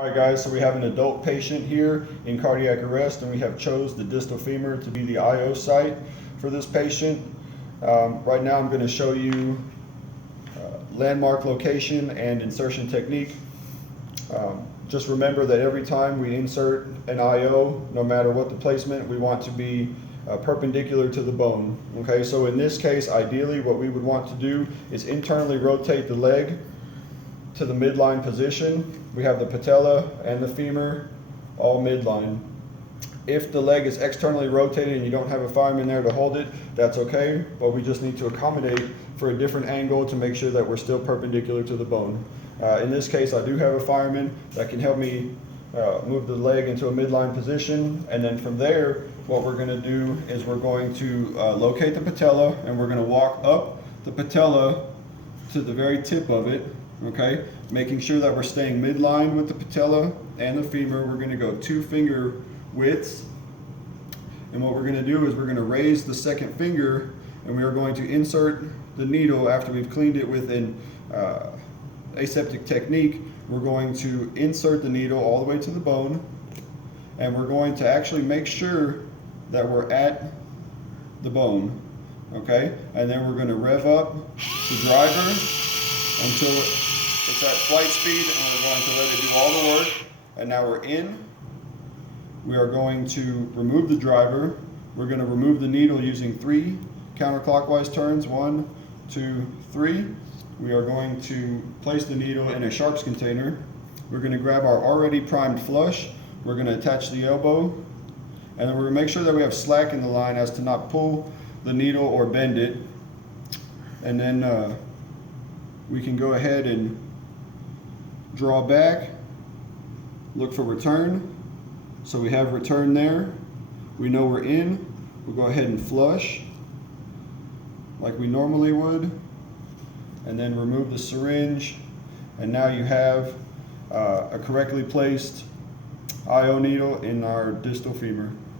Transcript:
All right, guys, so we have an adult patient here in cardiac arrest, and we have chose the distal femur to be the IO site for this patient. Right now I'm going to show you landmark location and insertion technique. Just remember that every time we insert an IO, no matter what the placement, we want to be perpendicular to the bone. Okay, so in this case, ideally what we would want to do is internally rotate the leg to the midline position. We have the patella and the femur all midline. If the leg is externally rotated and you don't have a fireman there to hold it, that's okay, but we just need to accommodate for a different angle to make sure that we're still perpendicular to the bone. In this case, I do have a fireman that can help me move the leg into a midline position, and then from there, what we're going to do is we're going to locate the patella, and we're going to walk up the patella to the very tip of it. Okay, making sure that we're staying midline with the patella and the femur. We're going to go 2 finger widths, and what we're going to do is we're going to raise the second finger, and we are going to insert the needle after we've cleaned it with an aseptic technique. We're going to insert the needle all the way to the bone, and we're going to actually make sure that we're at the bone. Okay, and then we're going to rev up the driver until it's at flight speed, and we're going to let it do all the work. And now we're in. We are going to remove the driver. We're going to remove the needle using 3 counterclockwise turns. 1, 2, 3. We are going to place the needle in a sharps container. We're going to grab our already primed flush. We're going to attach the elbow, and then we're going to make sure that we have slack in the line as to not pull the needle or bend it. And then we can go ahead and draw back, look for return. So we have return there. We know we're in. We'll go ahead and flush like we normally would, and then remove the syringe. And now you have a correctly placed IO needle in our distal femur.